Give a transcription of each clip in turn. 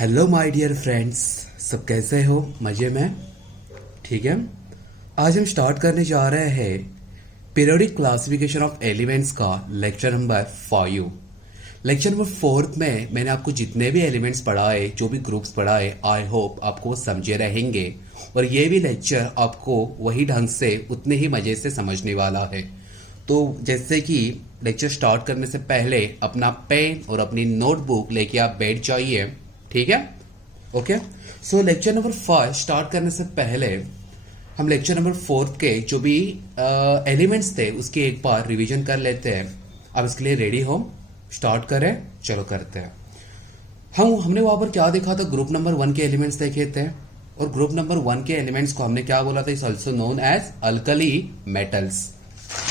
Hello my dear friends, सब कैसे हो? मज़े में? ठीक है। आज हम स्टार्ट करने जा रहे हैं पीरियोडिक क्लासिफिकेशन ऑफ एलिमेंट्स का लेक्चर नंबर 5। लेक्चर नंबर 4 में मैंने आपको जितने भी एलिमेंट्स पढ़ाए, जो भी ग्रुप्स पढ़ाए, आई होप आपको समझे रहेंगे और ये भी लेक्चर आपको वही ढंग से उतने ही मज़े से समझने वाला है। तो जैसे कि लेक्चर स्टार्ट करने से पहले अपना पेन और अपनी नोटबुक लेके आप बैठ जाइए, ठीक है? ओके। सो लेक्चर नंबर 5 स्टार्ट करने से पहले हम लेक्चर नंबर 4 के जो भी एलिमेंट्स थे उसकी एक बार रिवीजन कर लेते हैं। अब इसके लिए रेडी हो? स्टार्ट करें? चलो करते हैं। हमने वहां पर क्या देखा था? ग्रुप नंबर 1 के एलिमेंट्स देखे थे और ग्रुप नंबर 1 के एलिमेंट्स को हमने क्या बोला था? Is also known as alkali metals.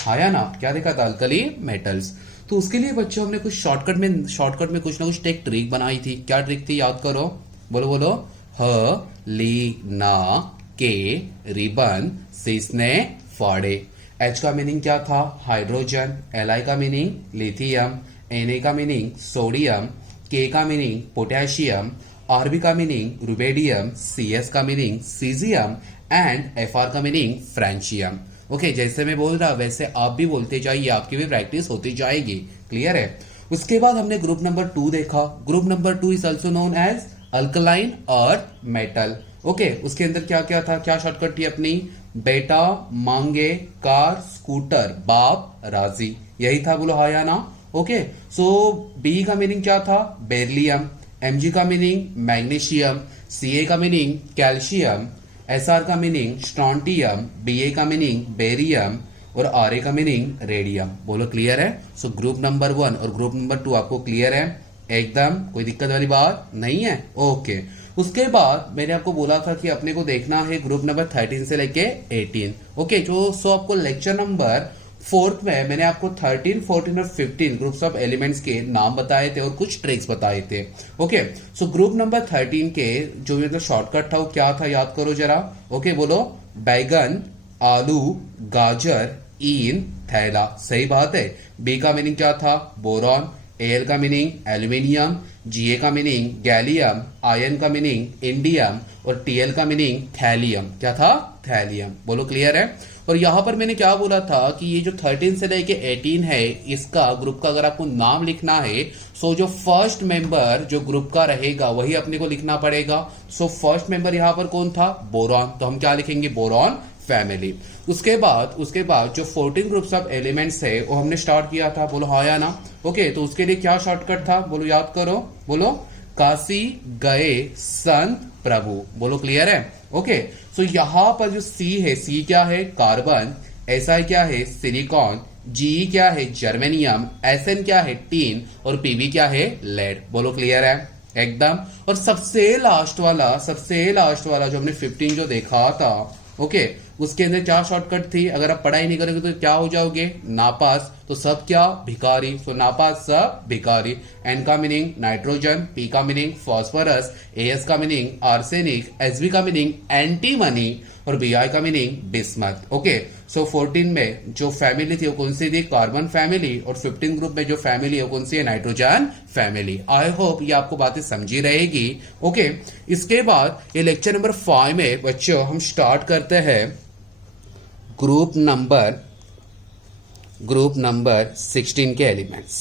आया ना? क्या देखा था? Alkali metals. तो उसके लिए बच्चों हमने कुछ शॉर्टकट में कुछ ना कुछ एक ट्रिक बनाई थी। क्या ट्रिक थी? याद करो, बोलो बोलो। ह ली ना के रिबन सिसने फाड़े। एच का मीनिंग क्या था? हाइड्रोजन। एल आई का मीनिंग लिथियम। एन ए का मीनिंग सोडियम। के का मीनिंग पोटेशियम। आर बी का मीनिंग रुबेडियम। सी एस का meaning caesium and F R का मीनिंग फ्रेंचियम। ओके, जैसे मैं बोल रहा वैसे आप भी बोलते जाइए, आपकी भी प्रैक्टिस होती जाएगी। क्लियर है? उसके बाद हमने ग्रुप नंबर 2 देखा। Group number 2 is also known as alkaline earth metal. Okay, उसके अंदर क्या क्या था? क्या शॉर्टकट थी अपनी? बेटा मांगे कार स्कूटर बाप राजी। यही था, बोलो हाँ या ना? ओके। सो बी का मीनिंग क्या था? बेरिलियम। एमजी का मीनिंग मैग्नीशियम। सीए का मीनिंग कैल्शियम। एसआर का मीनिंग स्ट्रॉन्टियम। बीए का मीनिंग बेरियम और आरए का मीनिंग रेडियम। बोलो क्लियर है? सो ग्रुप नंबर 1 और ग्रुप नंबर 2 आपको क्लियर है एकदम? कोई दिक्कत वाली बात नहीं है? ओके। उसके बाद मैंने आपको बोला था कि अपने को देखना है ग्रुप नंबर 13 से लेके 18। ओके, जो सो आपको लेक्चर नंबर 4 में मैंने आपको 13, 14 और 15 ग्रुप्स ऑफ एलिमेंट्स के नाम बताए थे और कुछ ट्रिक्स बताए थे। ओके, सो ग्रुप नंबर 13 के जो मतलब शॉर्टकट था वो क्या था? याद करो जरा। ओके, बोलो। बैगन, आलू, गाजर, ईन, थैला। सही बात है। बी का मीनिंग क्या था? बोरॉन। एल का मीनिंग एल्यूमिनियम। जीए का मीनिंग गैलियम। आयन का मीनिंग इंडियम और टीएल का मीनिंग थैलियम। क्या था? थैलियम। बोलो क्लियर है? और यहां पर मैंने क्या बोला था कि ये जो 13 से लेके 18 है, इसका ग्रुप का अगर आपको नाम लिखना है, सो जो फर्स्ट मेंबर जो ग्रुप का रहेगा वही अपने को लिखना पड़ेगा। सो फर्स्ट मेंबर यहां पर कौन था? बोरॉन। तो हम क्या लिखेंगे? Boron family. उसके बाद जो 14 ग्रुप्स ऑफ एलिमेंट्स है वो हमने स्टार्ट किया था। बोलो हाँ या ना? ओके, तो उसके लिए क्या शॉर्टकट था? बोलो, याद करो। बोलो, काशी गए संत प्रभु। बोलो क्लियर है? ओके। सो यहां पर जो सी है, सी क्या है? कार्बन। एस आई क्या है? सिलिकॉन। जी क्या है? जर्मेनियम। एस एन क्या है? टीन और पीबी क्या है? लेड। बोलो क्लियर है एकदम? और सबसे लास्ट वाला जो हमने 15 जो देखा था, ओके, उसके अंदर क्या शॉर्टकट थी? अगर आप पढ़ाई नहीं करोगे तो क्या हो जाओगे? नापास। तो सब क्या? भिखारी। सो नापास सब भिखारी। एन का मीनिंग नाइट्रोजन। पी का मीनिंग फॉस्फोरस। एएस का मीनिंग आर्सेनिक। एसबी का मीनिंग एंटीमनी और बीआई का मीनिंग बिस्मथ। ओके, सो 14 में जो फैमिली थी वो कौन सी थी? Carbon family. और 15 ग्रुप में जो फैमिली है वो कौन सी है? Nitrogen family. आई होप ये आपको बातें समझी रहेगी। ओके, इसके बाद ये लेक्चर नंबर 5 में बच्चों हम स्टार्ट करते हैं ग्रुप नंबर 16 के एलिमेंट्स।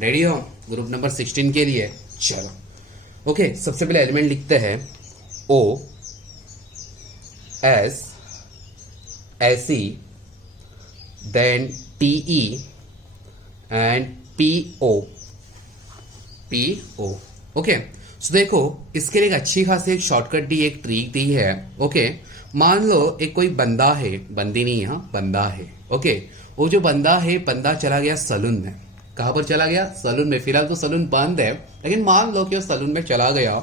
रेडी हो ग्रुप नंबर 16 के लिए? चलो। ओके, सबसे पहले एलिमेंट लिखते हैं O S SE then TE and PO. Okay, so देखो इसके लिए एक अच्छी खासी एक शॉर्टकट दी, एक ट्रिक दी है। ओके, मान लो एक कोई बंदा है, बंदी नहीं है, बंदा है। ओके, वो जो बंदा है, बंदा चला गया सलून में। कहां पर चला गया? सलून में। फिलहाल तो सलून बंद है, लेकिन मान लो कि वो सलून में चला गया।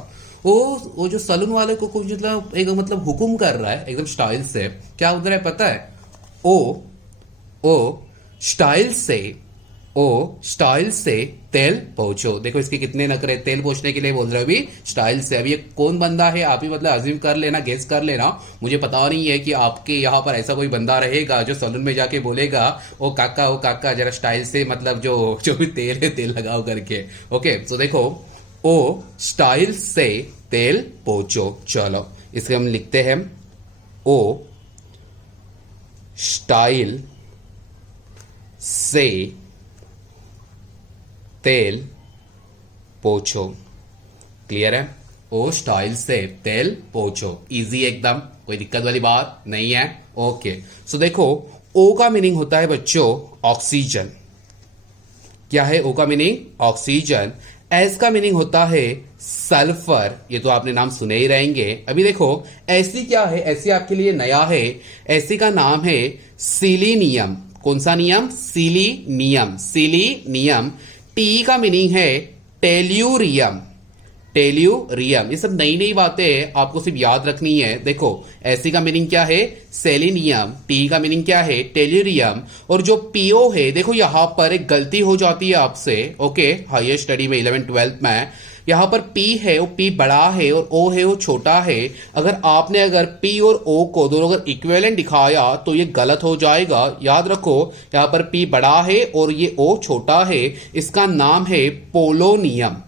वो जो सलून वाले को कुछ मतलब हुक्म कर रहा है एकदम स्टाइल से। क्या उधर है पता है? ओ स्टाइल से तेल पहुंचो। देखो इसके कितने नखरे, तेल पहुंचने के लिए बोल रहे हो अभी स्टाइल से। अभी ये कौन बंदा है आप ही मतलब अज्यूम कर लेना, गेस कर लेना। मुझे पता नहीं है कि आपके यहाँ पर ऐसा कोई बंदा रहेगा जो सलून में जाके बोलेगा ओ काका जरा स्टाइल से मतलब जो भी तेल है तेल लगाओ करके। ओके, तो देखो ओ स्टाइल से तेल पोंछो। चलो इसे हम लिखते हैं ओ स्टाइल से तेल पोंछो। क्लियर है? ओ स्टाइल से तेल पोंछो। इजी एकदम, कोई दिक्कत वाली बात नहीं है। ओके, सो देखो ओ का मीनिंग होता है बच्चों ऑक्सीजन। क्या है ओ का मीनिंग? ऑक्सीजन। एस का मीनिंग होता है सल्फर। ये तो आपने नाम सुने ही रहेंगे। अभी देखो एसी क्या है? एसी आपके लिए नया है। एसी का नाम है सिलीनियम। कौन सा नियम? सिलीनियम। सिलीनियम। टी का मीनिंग है टेल्यूरियम। टेल्यूरियम। ये सब नई नई बातें आपको सिर्फ याद रखनी है। देखो एसी का मीनिंग क्या है? सेलेनियम। टी का मीनिंग क्या है? टेल्यूरियम। और जो पीओ है, देखो यहां पर एक गलती हो जाती है आपसे। ओके, हायर स्टडी में 11th 12th में यहां पर पी है वो पी बड़ा है और ओ है वो छोटा है। अगर पी और ओ को दोनों अगर इक्विवेलेंट दिखाया तो ये गलत हो जाएगा। याद रखो यहां पर पी बड़ा है और ये ओ छोटा है। इसका नाम है पोलोनियम।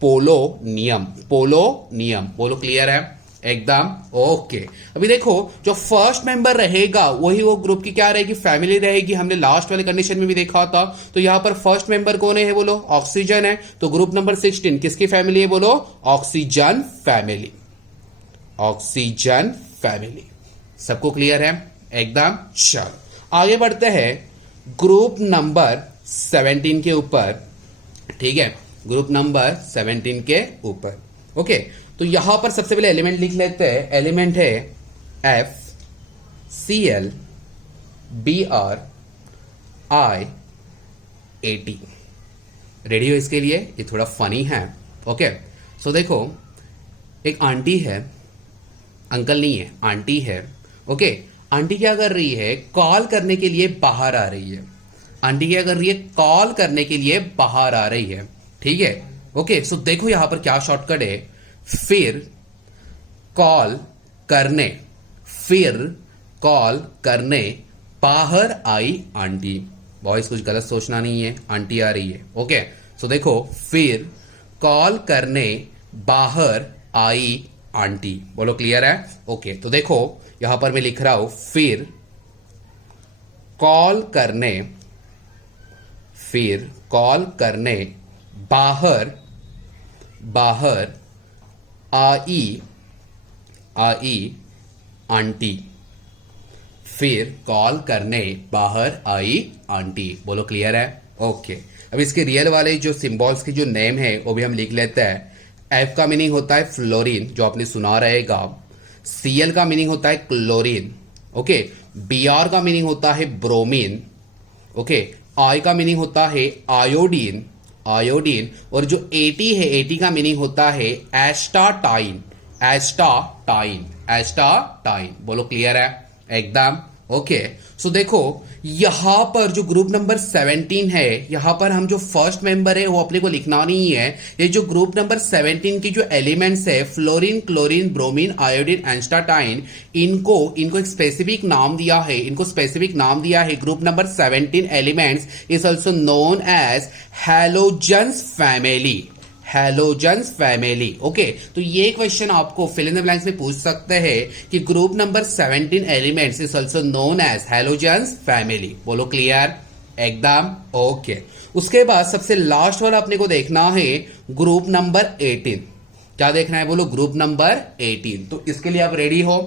पोलो नियम। पोलो नियम। बोलो क्लियर है एकदम? ओके, अभी देखो जो फर्स्ट मेंबर रहेगा वही वो ग्रुप की क्या रहेगी? फैमिली रहेगी। हमने लास्ट वाले कंडीशन में भी देखा था। तो यहां पर फर्स्ट मेंबर कौन है? बोलो ऑक्सीजन है। तो ग्रुप नंबर 16 किसकी फैमिली है? बोलो ऑक्सीजन फैमिली। Oxygen family. सबको क्लियर है एकदम? चलो आगे बढ़ते हैं ग्रुप नंबर 17 के ऊपर। ठीक है, ग्रुप नंबर 17 के ऊपर। ओके, तो यहां पर सबसे पहले एलिमेंट लिख लेते हैं। एलिमेंट है F C L B R I A T. Ready हो इसके लिए? ये थोड़ा फनी है। ओके, सो देखो एक आंटी है, अंकल नहीं है, आंटी है। ओके, आंटी क्या कर रही है? कॉल करने के लिए बाहर आ रही है। आंटी क्या कर रही है? कॉल करने के लिए बाहर आ रही है। ठीक है, ओके, सो देखो यहां पर क्या शॉर्टकट है। फिर कॉल करने, फिर कॉल करने बाहर आई आंटी। बॉयज कुछ गलत सोचना नहीं है, आंटी आ रही है। ओके, सो देखो फिर कॉल करने बाहर आई आंटी। बोलो क्लियर है? ओके, तो देखो यहां पर मैं लिख रहा हूं फिर कॉल करने, फिर कॉल करने बाहर आई आंटी। फिर कॉल करने बाहर आई आंटी। बोलो क्लियर है? ओके, अब इसके रियल वाले जो सिंबल्स की जो नेम है वो भी हम लिख लेते हैं। एफ का मीनिंग होता है फ्लोरीन, जो आपने सुना रहेगा। सीएल का मीनिंग होता है क्लोरीन। ओके, बीआर का मीनिंग होता है ब्रोमीन। ओके, आई का मीनिंग होता है आयोडीन, आयोडीन। और जो एटी है, एटी का मीनिंग होता है एस्टाटाइन, एस्टाटाइन, एस्टाटाइन। बोलो क्लियर है एकदम? ओके, सो देखो यहां पर जो ग्रुप नंबर 17 है, यहां पर हम जो फर्स्ट मेंबर है वो अपने को लिखना नहीं है। ये जो ग्रुप नंबर 17 की जो एलिमेंट्स है फ्लोरीन, क्लोरीन, ब्रोमीन, आयोडीन, एस्टाटाइन, इनको एक स्पेसिफिक नाम दिया है। इनको स्पेसिफिक नाम दिया है। Group number 17 elements is also known as halogens family. Halogens family. Okay, तो ये क्वेश्चन आपको फिल इन द ब्लैंक्स में पूछ सकते हैं कि group number 17 elements is also known as halogens family. बोलो क्लियर एकदम? ओके, उसके बाद सबसे लास्ट वाला अपने को देखना है ग्रुप नंबर 18। क्या देखना है? बोलो ग्रुप नंबर 18। तो इसके लिए आप रेडी हो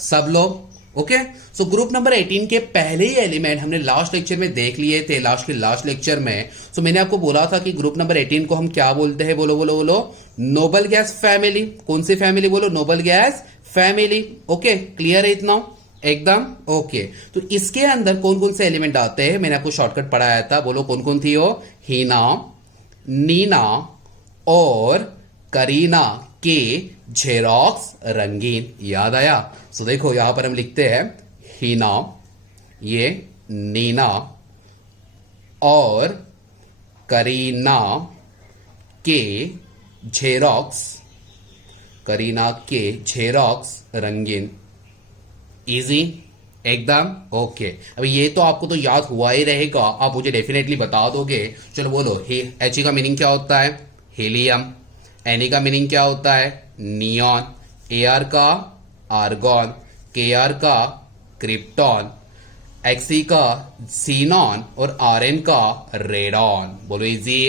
सब लोग? ओके, सो ग्रुप नंबर 18 के पहले ही एलिमेंट हमने लास्ट लेक्चर में देख लिए थे, लास्ट लेक्चर में। सो मैंने आपको बोला था कि ग्रुप नंबर 18 को हम क्या बोलते हैं? बोलो बोलो बोलो, नोबल गैस फैमिली। कौन सी फैमिली? बोलो noble gas family. Okay, clear है इतना एकदम? ओके, तो इसके अंदर कौन कौन से एलिमेंट आते हैं? मैंने आपको शॉर्टकट पढ़ाया था। बोलो कौन कौन थी वो? हीना, नीना और करीना के जेरोक्स रंगीन। याद आया? सो देखो यहां पर हम लिखते हैं हीना, ये नीना और करीना के जेरोक्स, करीना के जेरोक्स रंगीन। इजी एकदम? ओके, अब ये तो आपको तो याद हुआ ही रहेगा, आप मुझे डेफिनेटली बता दोगे। चलो बोलो, एच का मीनिंग क्या होता है? हीलियम। Na का मीनिंग क्या होता है? नियॉन। Ar का आर्गॉन, Kr का क्रिप्टॉन, Xe का सीनॉन और Rn का रेडॉन। बोलो इजी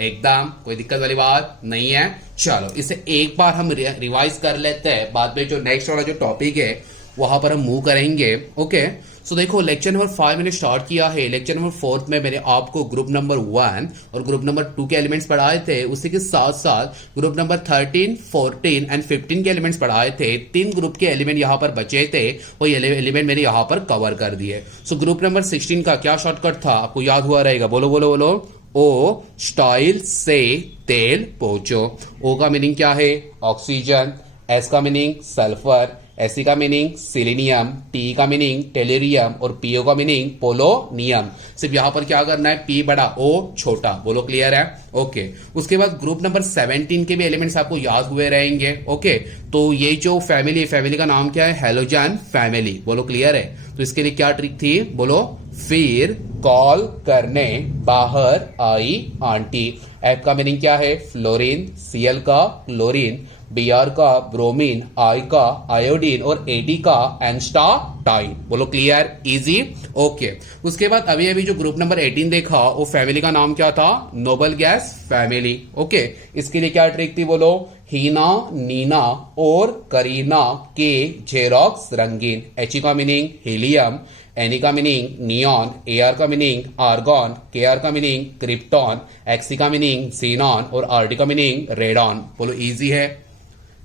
एकदम, कोई दिक्कत वाली बात नहीं है। चलो इसे एक बार हम रिवाइज कर लेते हैं, बाद में जो नेक्स्ट वाला जो टॉपिक है वहां पर हम मूव करेंगे। ओके सो देखो, लेक्चर नंबर 5 मैंने स्टार्ट किया है। लेक्चर नंबर 4 में मैंने आपको ग्रुप नंबर 1 और ग्रुप नंबर 2 के एलिमेंट्स पढ़ाए थे। उसी के साथ साथ ग्रुप नंबर 13, 14 एंड 15 के एलिमेंट्स पढ़ाए थे। 3 ग्रुप के एलिमेंट यहाँ पर बचे थे, वो एलिमेंट मैंने यहाँ पर कवर कर दिए। सो ग्रुप नंबर 16 का क्या शॉर्टकट था, आपको याद हुआ रहेगा? बोलो बोलो बोलो। ओ स्टाइल से तेल पहुंचो। ओ का मीनिंग क्या है? ऑक्सीजन। एस का मीनिंग सल्फर। एसी का मीनिंग सिलीनियम। टी का मीनिंग टेलेरियम और पीओ का मीनिंग पोलोनियम। सिर्फ यहां पर क्या करना है? पी बड़ा, ओ छोटा। बोलो क्लियर है? ओके उसके बाद ग्रुप नंबर 17 के भी एलिमेंट्स आपको याद हुए रहेंगे। ओके तो ये जो फैमिली का नाम क्या है? Halogen family. बोलो क्लियर है? तो इसके लिए क्या ट्रिक थी? बोलो। फिर कॉल करने बाहर आई आंटी। एफ का मीनिंग क्या है? फ्लोरीन। सीएल का क्लोरीन। बीआर का ब्रोमीन। आई का आयोडीन और एडी का एंस्टाटाइन। बोलो क्लियर? इजी। ओके उसके बाद अभी अभी जो ग्रुप नंबर 18 देखा, वो फैमिली का नाम क्या था? Noble gas family. ओके इसके लिए क्या ट्रिक थी? बोलो। हीना, नीना और करीना के जेरोक्स रंगीन। एच का मीनिंग हीलियम। एनी का मीनिंग नियॉन। एआर का मीनिंग आर्गॉन। केआर का मीनिंग क्रिप्टॉन। एक्सी का मीनिंग सीनॉन और आरटी का मीनिंग रेडॉन। बोलो इजी है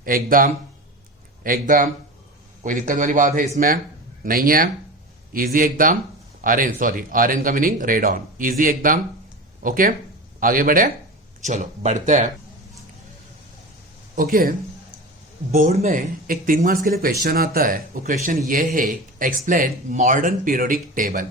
एकदम एकदम, कोई दिक्कत वाली बात है इसमें? नहीं है, इजी एकदम। आरएन का मीनिंग रेडॉन। इजी एकदम। ओके आगे बढ़े, चलो बढ़ते हैं। ओके बोर्ड में एक 3 मार्क्स के लिए क्वेश्चन आता है। वो क्वेश्चन ये है, explain modern periodic table.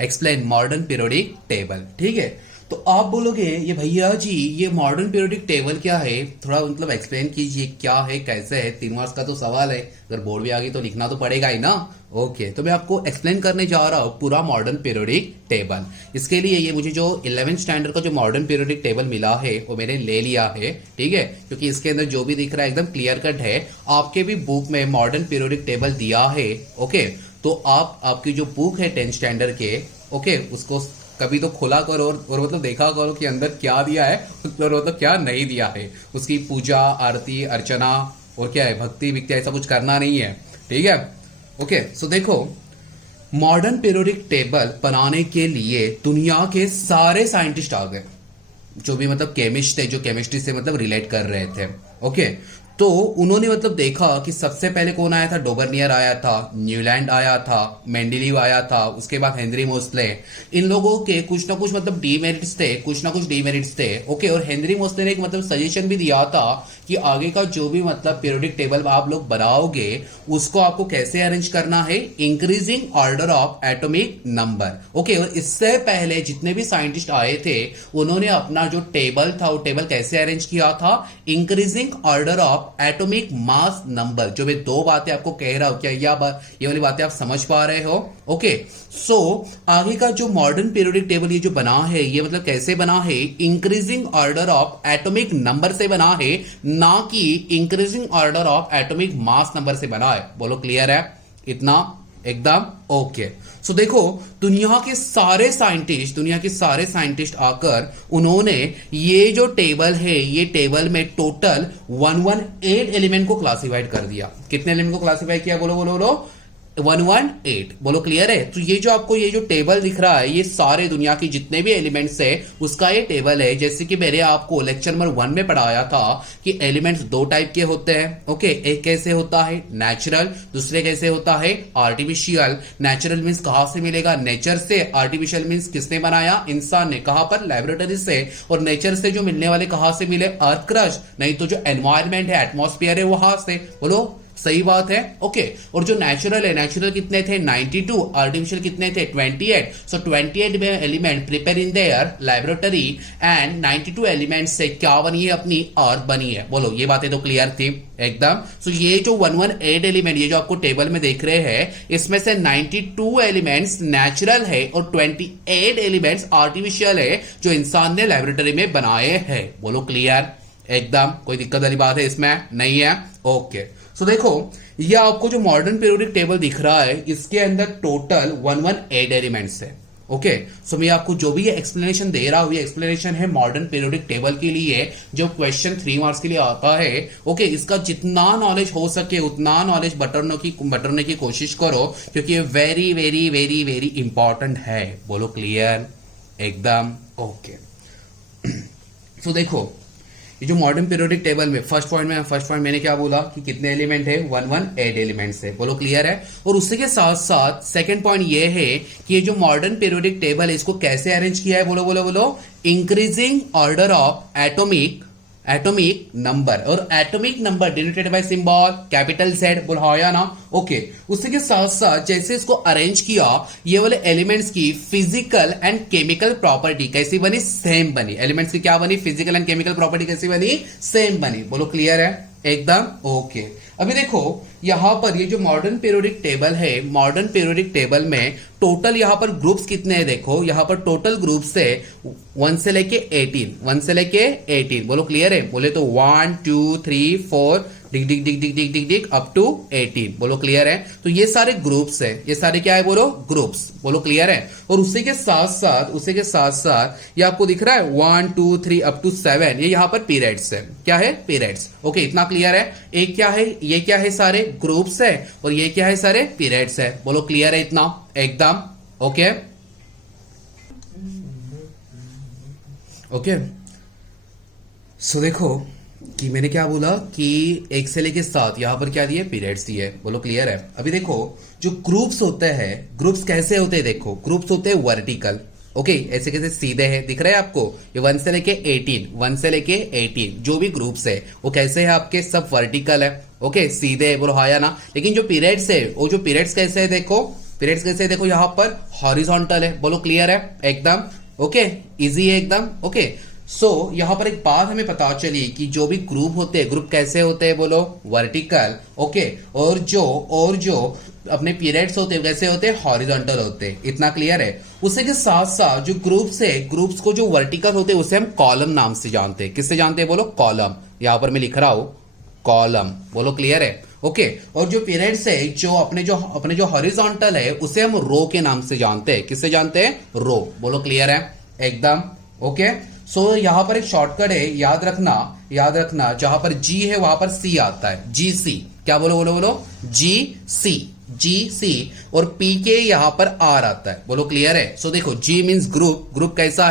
Explain modern periodic table. ठीक है तो आप बोलोगे ये भैया जी ये मॉडर्न पीरियोडिक टेबल क्या है, थोड़ा मतलब एक्सप्लेन कीजिए क्या है कैसे है। 3 मार्क्स का तो सवाल है, अगर बोर्ड में आ गई तो लिखना तो पड़ेगा ही ना। ओके तो मैं आपको एक्सप्लेन करने जा रहा हूँ पूरा मॉडर्न पीरियोडिक टेबल। इसके लिए ये मुझे जो 11th स्टैंडर्ड का जो मॉडर्न पीरियोडिक टेबल मिला है वो मैंने ले लिया है। ठीक है क्योंकि इसके अंदर जो भी दिख रहा है एकदम क्लियर कट है। आपके भी बुक में मॉडर्न पीरियोडिक टेबल दिया है। ओके तो आपकी जो बुक है 10th स्टैंडर्ड के, ओके उसको कभी तो खोला करो और मतलब देखा करो कि अंदर क्या दिया है और मतलब क्या नहीं दिया है। उसकी पूजा आरती अर्चना और क्या है भक्ति विक्ति ऐसा कुछ करना नहीं है। ठीक है ओके सो देखो, मॉडर्न पीरियोडिक टेबल बनाने के लिए दुनिया के सारे साइंटिस्ट आ गए, जो भी मतलब केमिस्ट थे, जो केमिस्ट्री से मतलब रिलेट कर रहे थे। ओके तो उन्होंने मतलब देखा कि सबसे पहले कौन आया था? डोबर्नियर आया था, न्यूलैंड आया था, मेंडेलीव आया था, उसके बाद हेनरी मोस्ले। इन लोगों के कुछ ना कुछ मतलब डीमेरिट्स थे, कुछ ना कुछ डीमेरिट्स थे। ओके और हेनरी मोस्ले ने एक मतलब सजेशन भी दिया था कि आगे का जो भी मतलब पीरियोडिक टेबल आप लोग बनाओगे उसको आपको कैसे अरेंज करना है? Increasing order of atomic number. Okay और इससे पहले जितने भी साइंटिस्ट आए थे उन्होंने अपना जो टेबल था वो टेबल कैसे अरेंज किया था? Increasing order of atomic mass number. जो मैं 2 बातें आपको कह रहा हूं, क्या ये वाली बातें आप समझ पा रहे हो? ओके सो आगे का जो मॉडर्न पीरियोडिक टेबल ये जो बना है ये मतलब कैसे बना है? Increasing order of atomic number से बना है, ना कि increasing order of atomic mass number से बना है। बोलो क्लियर है इतना? एकदम ओके सो देखो, दुनिया के सारे साइंटिस्ट आकर उन्होंने ये जो टेबल है ये टेबल में टोटल 118 एलिमेंट को क्लासिफाइड कर दिया। कितने एलिमेंट को क्लासिफाई किया? बोलो बोलो बोलो। 118। बोलो क्लियर है? तो ये जो आपको ये जो टेबल दिख रहा है ये सारे दुनिया की जितने भी एलिमेंट्स है उसका ये टेबल है। जैसे कि मैंने आपको लेक्चर नंबर 1 में पढ़ाया था कि एलिमेंट्स 2 टाइप के होते हैं। ओके एक कैसे होता है? नेचुरल। दूसरे कैसे होता है? आर्टिफिशियल। नेचुरल मीन्स कहां से मिलेगा? नेचर से। आर्टिफिशियल मीन्स किसने बनाया? इंसान ने। कहां पर? लैबोरेटरी से। और नेचर से जो मिलने वाले कहां से मिले? अर्थ क्रस्ट, नहीं तो जो एनवायरमेंट है एटमॉस्फेयर है वहां से। बोलो सही बात है। ओके और जो नेचुरल है, नेचुरल कितने थे? 92। आर्टिफिशियल कितने थे? 28। सो 28 element prepare in their laboratory and 92 element से क्या बनी है? अपनी अर्थ बनी है। बोलो ये बातें तो क्लियर थी एकदम। सो ये जो 118 एलिमेंट ये जो आपको टेबल में देख रहे हैं इसमें से 92 एलिमेंट्स नेचुरल है और 28 एलिमेंट्स आर्टिफिशियल है जो इंसान ने लैबोरेटरी में बनाए हैं। बोलो क्लियर एकदम कोई दिक्कत वाली बात है इसमें नहीं है। ओके सो देखो ये आपको जो मॉडर्न पीरियोडिक टेबल दिख रहा है इसके अंदर टोटल 118 एलिमेंट्स है। ओके सो मैं आपको जो भी ये एक्सप्लेनेशन दे रहा हूं ये एक्सप्लेनेशन है मॉडर्न पीरियोडिक टेबल के लिए जो क्वेश्चन 3 मार्क्स के लिए आता है। ओके इसका जितना नॉलेज हो सके उतना नॉलेज बटरने की कोशिश करो क्योंकि ये very very very very important है। बोलो क्लियर एकदम। ओके सो देखो ये जो मॉडर्न पीरियोडिक टेबल में फर्स्ट पॉइंट मैंने क्या बोला कि कितने एलिमेंट है 118 एलिमेंट्स है। बोलो क्लियर है। और उसी के साथ साथ सेकंड पॉइंट ये है कि ये जो मॉडर्न पीरियोडिक टेबल है इसको कैसे अरेंज किया है। बोलो बोलो बोलो increasing order of atomic number और atomic number denoted by symbol capital Z। बोला ना। ओके उसी के साथ साथ जैसे इसको अरेंज किया ये वाले एलिमेंट्स की फिजिकल एंड केमिकल प्रॉपर्टी कैसी बनी सेम बनी। एलिमेंट्स की क्या बनी फिजिकल एंड केमिकल प्रॉपर्टी कैसी बनी सेम बनी। बोलो क्लियर है एकदम। ओके अभी देखो यहां पर ये जो मॉडर्न पीरियोडिक टेबल है मॉडर्न पीरियोडिक टेबल में टोटल यहां पर ग्रुप्स कितने हैं देखो यहां पर टोटल ग्रुप्स है 1 से लेके 18। बोलो क्लियर है। बोले तो 1 2 3 4 डिग डिग डिग डिग डिग डिग डिग अप टू 18। बोलो क्लियर है। तो ये सारे ग्रुप्स है ये सारे क्या है बोलो ग्रुप्स। बोलो क्लियर है। और उसी के साथ साथ ये आपको दिख रहा है 1 2 3 अप टू 7 ये यहां पर पीरियड्स है। क्या है पीरियड्स। ओके इतना क्लियर है। एक क्या है ये क्या है सारे ग्रुप्स है और ये क्या है सारे पीरियड्स है। बोलो क्लियर है इतना एकदम। ओके ओके सो देखो कि मैंने क्या बोला कि 1 से लेके 7 यहां पर क्या दिए पीरियड्स दिए। बोलो क्लियर है। अभी देखो जो ग्रुप्स होते हैं ग्रुप्स कैसे होते हैं देखो ग्रुप्स होते हैं वर्टिकल। ओके ऐसे कैसे सीधे हैं दिख रहे हैं आपको ये 1 से लेके 18 जो भी ग्रुप्स है वो कैसे है आपके सब वर्टिकल है। ओके सीधे है। बोलो हाँ या ना। लेकिन जो पीरियड्स है वो जो पीरियड्स कैसे है देखो पीरियड्स कैसे है देखो यहां पर हॉरिजॉन्टल है। बोलो क्लियर है एकदम। ओके इजी है एकदम। ओके सो यहां पर एक बात हमें पता चली कि जो भी ग्रुप होते हैं ग्रुप कैसे होते हैं बोलो वर्टिकल। ओके और जो अपने पीरियड्स होते हैं कैसे होते हैं हॉरिजॉन्टल होते हैं। इतना क्लियर है। उसी के साथ साथ जो ग्रुप्स है ग्रुप्स को जो वर्टिकल होते हैं उसे हम कॉलम नाम से जानते हैं। किससे जानते हैं बोलो कॉलम। यहां पर मैं लिख रहा हूं कॉलम। बोलो क्लियर है। ओके और जो पीरियड्स है जो अपने जो हॉरिजॉन्टल है उसे हम रो के नाम से जानते हैं। किससे जानते हैं रो। बोलो क्लियर है एकदम। ओके सो यहां पर एक शॉर्टकट है याद रखना जहां पर जी है वहां पर सी आता है जी सी। क्या बोलो बोलो बोलो जी सी और पी के यहां पर आर आता है। बोलो क्लियर है। सो देखो जी मींस ग्रुप कैसा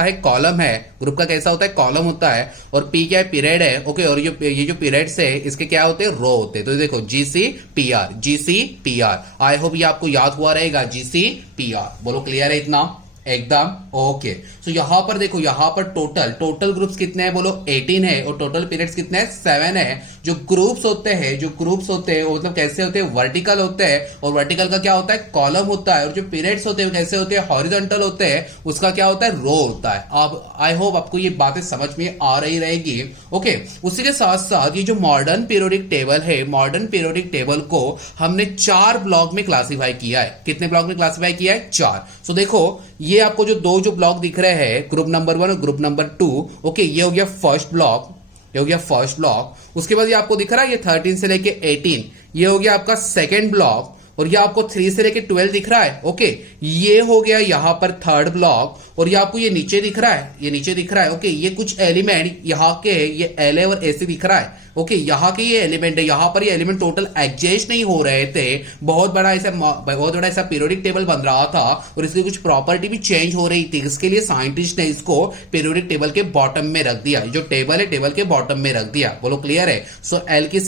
है कॉलम है। ग्रुप का कैसा होता है कॉलम होता है और पी क्या है पीरियड है। ओके और ये जो पीरियड्स है इसके क्या होते हैं रो होते हैं। तो देखो G C P R I hope ये आपको याद हुआ रहेगा जी सी पी आर। बोलो क्लियर है इतना एकदम। ओके सो यहां पर देखो यहां पर टोटल ग्रुप्स कितने हैं बोलो 18 है और टोटल पीरियड्स कितने हैं 7 है। जो ग्रुप्स होते हैं वो मतलब कैसे होते हैं वर्टिकल होते हैं और वर्टिकल का क्या होता है कॉलम होता है और जो पीरियड्स होते हैं कैसे होते हैं हॉरिजॉन्टल होते हैं उसका क्या होता है रो होता है। अब आई होप आपको ये बातें समझ में आ रही रहेगी। ओके उसी के साथ साथ ये जो मॉडर्न पीरियोडिक टेबल है मॉडर्न पीरियोडिक टेबल को हमने 4 ब्लॉक में क्लासिफाई किया है। कितने ब्लॉक में क्लासिफाई किया है 4। सो देखो ये आपको जो दो ब्लॉक दिख रहे हैं ग्रुप नंबर 1 और ग्रुप नंबर 2। ओके ये हो गया फर्स्ट ब्लॉक। उसके बाद ये आपको दिख रहा है ये 13 से लेके 18 ये हो गया आपका सेकेंड ब्लॉक और ये आपको 3 से लेके 12 दिख रहा है। ओके ये हो गया यहां पर थर्ड ब्लॉक और ये आपको ये नीचे दिख रहा है। ओके ये कुछ एलिमेंट यहाँ के ये LA और AC दिख रहा है। ओके यहाँ के ये एलिमेंट है यहाँ पर ये एलिमेंट टोटल एडजस्ट नहीं हो रहे थे। बहुत बड़ा ऐसा पीरियोडिक टेबल बन रहा था और इसकी कुछ प्रॉपर्टी भी चेंज हो रही थी। इसके लिए साइंटिस्ट ने इसको पीरियोडिक टेबल के बॉटम में रख दिया। जो टेबल है टेबल के बॉटम में रख दिया। बोलो क्लियर है। सो LA की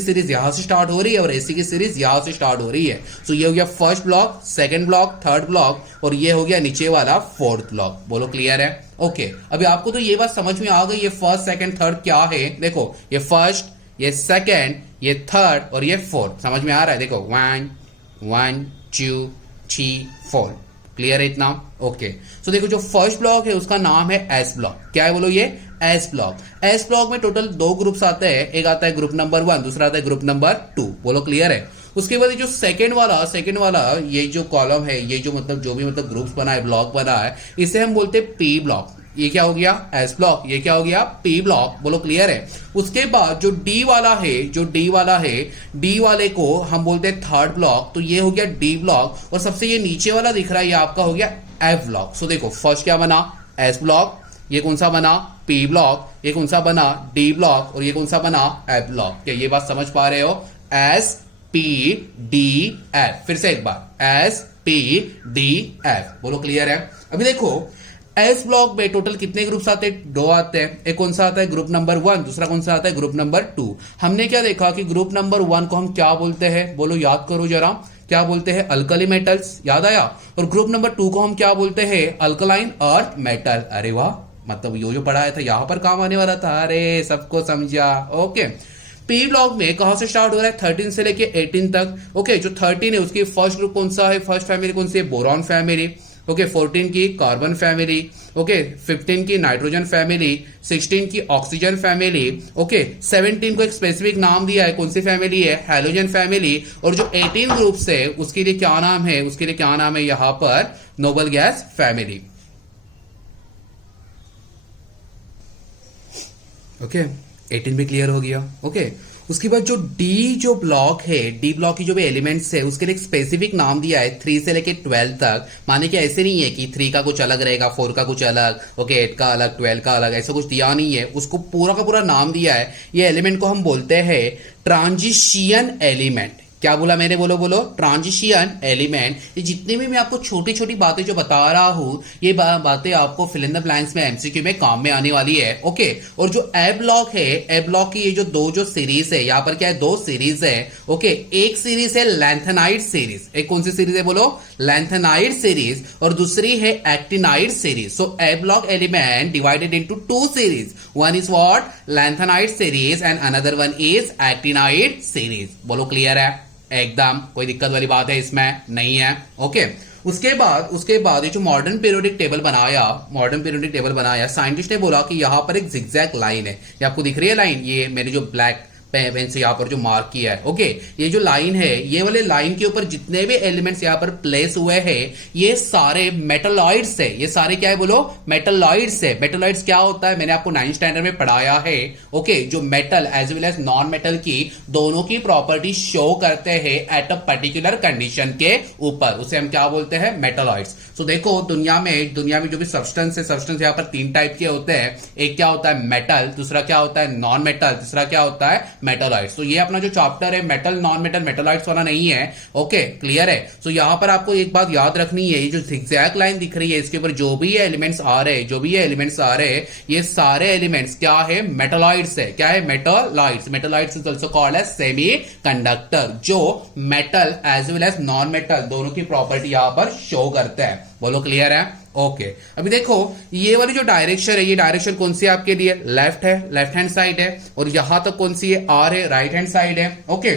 सीरीज यहां से स्टार्ट हो रही है और AC की सीरीज यहां से स्टार्ट हो रही है। सो ये हो गया first block second block third block और ये हो गया नीचे वाला फोर्थ ब्लॉक। बोलो क्लियर है। ओके अभी आपको तो ये बात समझ में आ गई ये फर्स्ट सेकंड थर्ड क्या है। देखो ये फर्स्ट ये सेकंड ये थर्ड और ये फोर्थ समझ में आ रहा है। देखो 1 2 3 4 क्लियर है इतना। ओके सो देखो जो फर्स्ट ब्लॉक है उसका नाम है एस ब्लॉक। क्या है बोलो ये एस ब्लॉक में टोटल 2 ग्रुप्स आते हैं। एक आता है ग्रुप नंबर 1 दूसरा आता है ग्रुप नंबर 2। बोलो क्लियर है। उसके बाद जो सेकंड वाला ये जो कॉलम है ये जो मतलब जो भी मतलब ग्रुप्स बना है ब्लॉक बना है इसे हम बोलते हैं पी ब्लॉक। ये क्या हो गया एस ब्लॉक, ये क्या हो गया पी ब्लॉक, बोलो क्लियर है। उसके बाद जो डी वाला है, जो डी वाला है, डी वाले को हम बोलते हैं थर्ड ब्लॉक, तो ये हो गया डी ब्लॉक। और सबसे ये नीचे वाला दिख रहा है ये आपका हो गया एफ ब्लॉक। सो देखो फर्स्ट क्या बना एस ब्लॉक, ये कौन सा बना पी ब्लॉक, ये कौन सा बना डी ब्लॉक, और ये कौन सा बना एफ ब्लॉक। क्या ये बात समझ पा रहे हो? एस पी डी एफ, फिर से एक बार एस पी डी एफ, बोलो क्लियर है। अभी देखो एस ब्लॉक में टोटल कितने ग्रुप्स आते हैं? 2 आते हैं। एक कौन सा आता है ग्रुप नंबर 1, दूसरा कौन सा आता है ग्रुप नंबर 2। हमने क्या देखा कि ग्रुप नंबर 1 को हम क्या बोलते हैं, बोलो याद करो जरा, क्या बोलते हैं अल्कली मेटल्स, याद आया। और ग्रुप नंबर 2 को हम क्या बोलते हैं अल्कलाइन अर्थ मेटल। अरे वाह, मतलब यो जो पढ़ाया था यहां पर काम आने वाला था। अरे सबको समझा, ओके। पी ब्लॉक में कहां से स्टार्ट हो रहा है 13 से लेके 18 तक। ओके, जो 13 है उसकी फर्स्ट ग्रुप कौन सा है, फर्स्ट फैमिली कौन सी है बोरॉन फैमिली। ओके, 14 की कार्बन फैमिली, ओके, 15 की नाइट्रोजन फैमिली, 16 की ऑक्सीजन फैमिली, ओके, 17 को एक स्पेसिफिक नाम दिया है, कौन सी फैमिली है हैलोजन फैमिली। और जो 18 ग्रुप्स है उसके लिए क्या नाम है, उसके लिए क्या नाम है यहां पर नोबल गैस फैमिली। ओके, 18 भी क्लियर हो गया। ओके, उसके बाद जो डी जो ब्लॉक है, डी ब्लॉक की जो भी एलिमेंट्स है उसके लिए एक स्पेसिफिक नाम दिया है 3 से लेके 12 तक। माने कि ऐसे नहीं है कि 3 का कुछ अलग रहेगा, 4 का कुछ अलग, ओके, 8 का अलग, 12 का अलग, ऐसा कुछ दिया नहीं है। उसको पूरा का पूरा नाम दिया है। ये एलिमेंट को हम बोलते हैं ट्रांजिशन एलिमेंट। क्या बोला मैंने, बोलो बोलो ट्रांजिशन एलिमेंट। ये जितनी भी मैं आपको छोटी छोटी बातें जो बता रहा हूं ये बातें आपको फिल इन द ब्लैंक्स में एमसीक्यू में काम में आने वाली है। ओके, और जो ए ब्लॉक है, ए ब्लॉक की ये जो 2 जो सीरीज है, यहां पर क्या है 2 सीरीज है। ओके, एक सीरीज है लैंथेनाइड सीरीज, एक कौन सी सीरीज है बोलो लैंथेनाइड सीरीज, और दूसरी है actinide series. So A block element divided into 2 series, one is what lanthanide series and another one is actinide series. बोलो क्लियर है एकदम, कोई दिक्कत वाली बात है इसमें नहीं है। ओके, उसके बाद ये जो मॉडर्न पीरियोडिक टेबल बनाया, मॉडर्न पीरियोडिक टेबल बनाया, साइंटिस्ट ने बोला कि यहां पर एक जिगजैग लाइन है। ये आपको दिख रही है लाइन, ये मेरी जो ब्लैक पेन से यहां पर जो मार्क किया है। ओके, ये जो लाइन है, ये वाले लाइन के ऊपर जितने भी एलिमेंट्स यहां पर प्लेस हुए हैं ये सारे मेटलॉइड्स है। ये सारे क्या है बोलो मेटलॉइड्स है। मेटलॉइड्स क्या होता है मैंने आपको 9th स्टैंडर्ड में पढ़ाया है। ओके, जो metal as well as non metal की दोनों की प्रॉपर्टी शो करते हैं एट अ पर्टिकुलर कंडीशन के ऊपर, उसे हम क्या बोलते हैं मेटलॉइड्स। सो देखो दुनिया में जो भी सब्सटेंस है, सब्सटेंस यहां पर 3 टाइप के होते हैं। एक क्या होता है मेटल, दूसरा क्या होता है नॉन मेटल, तीसरा क्या होता है मेटलॉइड्स। तो ये अपना जो चैप्टर है मेटल नॉन मेटल मेटलॉइड्स वाला नहीं है। ओके, क्लियर है। सो यहां पर आपको एक बात याद रखनी है, ये जो जिगजैग लाइन दिख रही है इसके ऊपर जो भी ये एलिमेंट्स आ रहे हैं, ये सारे एलिमेंट्स क्या है मेटलॉइड्स है। क्या है metalloids. Metalloids is also called as semiconductor, जो metal as well as non metal दोनों की प्रॉपर्टी यहां पर शो करते हैं। बोलो क्लियर है। ओके, अभी देखो ये वाली जो डायरेक्शन है, ये डायरेक्शन कौन सी है आपके लिए लेफ्ट है, लेफ्ट हैंड साइड है, और यहां तक कौन सी है आर है, राइट हैंड साइड है। Okay,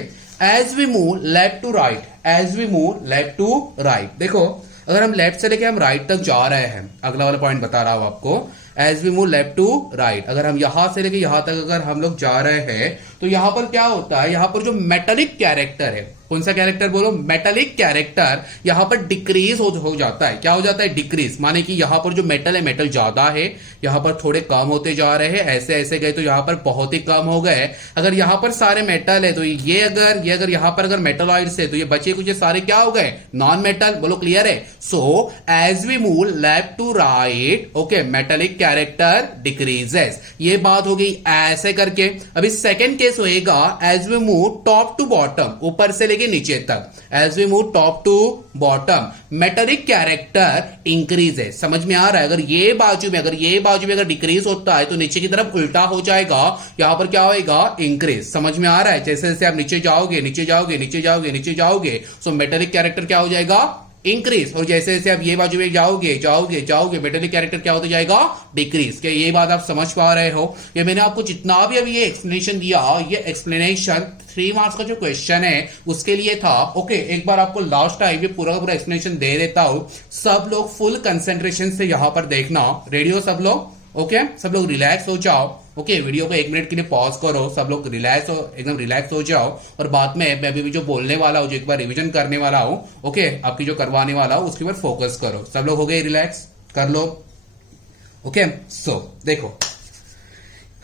as we move left to right, as we move left to right, देखो अगर हम लेफ्ट से लेके हम राइट तक जा रहे हैं, अगला वाला पॉइंट बता रहा हूं आपको, as we move left to right, अगर हम यहां से लेके यहां तक अगर हम लोग जा रहे हैं तो यहां पर क्या होता है, यहां पर जो मेटालिक कैरेक्टर है, कौन सा कैरेक्टर बोलो मेटालिक कैरेक्टर, यहां पर डिक्रीज हो जाता है। क्या हो जाता है डिक्रीज, माने कि यहां पर जो मेटल है मेटल ज्यादा है, यहां पर थोड़े कम होते जा रहे हैं, ऐसे ऐसे गए तो यहां पर बहुत ही कम हो गए। अगर यहां पर सारे मेटल है तो ये अगर यहां पर अगर मेटलॉइड्स है तो ये बचे कुछ सारे क्या हो गए नॉन मेटल। बोलो क्लियर है। So as we move left to right, okay, metallic character decreases. ये बात हो गई ऐसे करके। अभी सेकेंड केस होएगा as we move top to bottom, ऊपर से लेके नीचे तक, as we move top to bottom metallic character increase है। समझ में आ रहा है। अगर ये बाजू में अगर डिक्रीज होता है तो नीचे की तरफ उल्टा हो जाएगा, यहां पर क्या होएगा इंक्रीज। समझ में आ रहा है। जैसे जैसे आप नीचे जाओगे सो मेटालिक कैरेक्टर क्या हो जाएगा इंक्रीज, और जैसे जैसे आप ये बाजू में जाओगे मेटालिक कैरेक्टर क्या होता जाएगा डिक्रीज। क्या ये बात आप समझ पा रहे हो। ये मैंने आपको जितना भी अभी ये एक्सप्लेनेशन दिया, ये एक्सप्लेनेशन 3 मार्क्स का जो क्वेश्चन है उसके लिए था। ओके, एक बार आपको लास्ट टाइम ये पूरा का पूरा एक्सप्लेनेशन दे देता हूं। सब लोग फुल कंसेंट्रेशन से यहां पर देखना, रेडियो सब लोग, ओके, सब लोग रिलैक्स हो जाओ। ओके, वीडियो को 1 मिनट के लिए पॉज करो, सब लोग रिलैक्स हो, एकदम रिलैक्स हो जाओ। और बाद में मैं अभी जो बोलने वाला हूं, जो एक बार रिवीजन करने वाला हूं, ओके, आपकी जो करवाने वाला हूं उसके ऊपर फोकस करो। सब लोग हो गए रिलैक्स, कर लो। ओके सो देखो,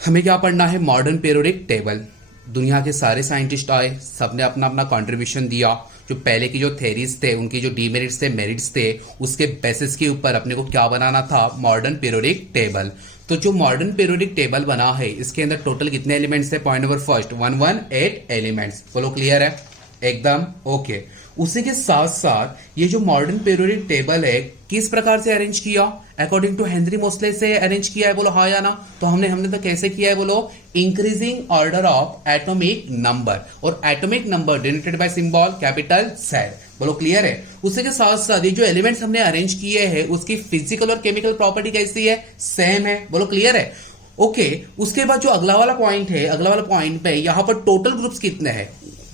हमें क्या पढ़ना है, मॉडर्न पीरियोडिक टेबल। दुनिया के सारे साइंटिस्ट आए, सबने अपना अपना कंट्रीब्यूशन दिया। जो पहले की जो थेरीज थे, उनकी जो डीमेरिट्स थे, मेरिट्स थे, उसके बेसिस के ऊपर अपने को क्या बनाना था, मॉडर्न पीरियोडिक टेबल। तो जो मॉडर्न पीरियोडिक टेबल बना है, इसके अंदर टोटल कितने एलिमेंट्स है, पॉइंट नंबर फर्स्ट 118 एलिमेंट्स। बोलो क्लियर है एकदम ओके। उसी के साथ साथ ये जो मॉडर्न पीरियोडिक टेबल है, किस प्रकार से अरेंज किया, अकॉर्डिंग टू हेनरी मोस्ले से अरेंज किया है, बोलो हाँ या ना। तो हमने तो कैसे किया है, बोलो increasing order of atomic number, और atomic number denoted by symbol capital Z। बोलो क्लियर है। उसी के साथ साथ ये जो एलिमेंट्स हमने अरेंज किए हैं, उसकी फिजिकल और केमिकल प्रॉपर्टी कैसी है, सेम है। बोलो क्लियर है ओके। उसके बाद जो अगला वाला पॉइंट है, अगला वाला पॉइंट पे यहां पर टोटल ग्रुप्स कितने हैं,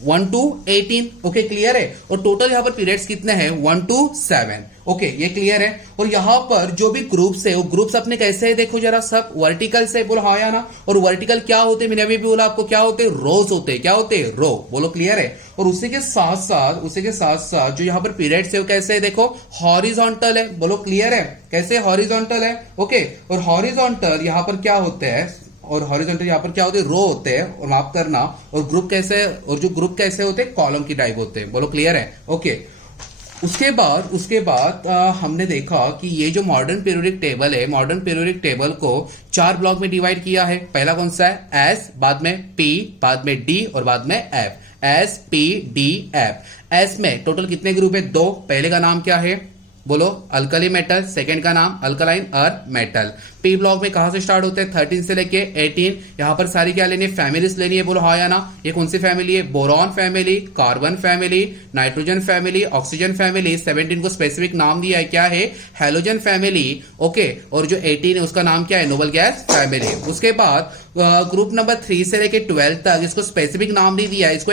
1 to 18। ओके क्लियर है। और टोटल यहां पर पीरियड्स कितने हैं, 1 to 7। ओके ये क्लियर है। और यहां पर जो भी ग्रुप्स है, वो ग्रुप्स अपने कैसे है, देखो जरा, सब वर्टिकल से, बोलो हाँ या ना। और वर्टिकल क्या होते हैं, मैंने अभी भी बोला आपको, क्या होते हैं, रोज होते हैं। क्या होते हैं, रो। बोलो क्लियर है। और उसी के साथ साथ जो यहां पर पीरियड्स है, वो कैसे है, देखो हॉरिजॉन्टल है। बोलो क्लियर है, कैसे हॉरिजॉन्टल है ओके। और हॉरिजॉन्टल यहां पर क्या होते हैं, और हॉरिजॉन्टल यहां पर क्या होते हैं, रो होते हैं, और माफ करना। और ग्रुप कैसे, और जो ग्रुप कैसे होते हैं, कॉलम की टाइप होते हैं। बोलो क्लियर है ओके। उसके बाद हमने देखा कि ये जो मॉडर्न पीरियोडिक टेबल है, मॉडर्न पीरियोडिक टेबल को 4 ब्लॉक में डिवाइड किया है। पहला कौन सा है, एस, बाद में पी, बाद में डी, और बाद में F. S P D F. S में टोटल कितने ग्रुप है, 2। पहले का नाम क्या है, बोलो अल्कली मेटल, सेकंड का नाम alkaline earth metal. P block में कहां से स्टार्ट होते हैं, 13 से लेके 18। यहां पर सारी क्या लेनी है, फैमिलीज लेनी है। बोलो हाँ या ना। ये कौन सी फैमिली है, boron family, carbon family, nitrogen family, oxygen family. 17 को स्पेसिफिक नाम दिया है, क्या है, हेलोजन फैमिली ओके। और जो 18 है उसका नाम क्या है, नोबल गैस फैमिली। उसके बाद ग्रुप नंबर 3 से लेके 12 तक इसको स्पेसिफिक नाम नहीं दिया है, इसको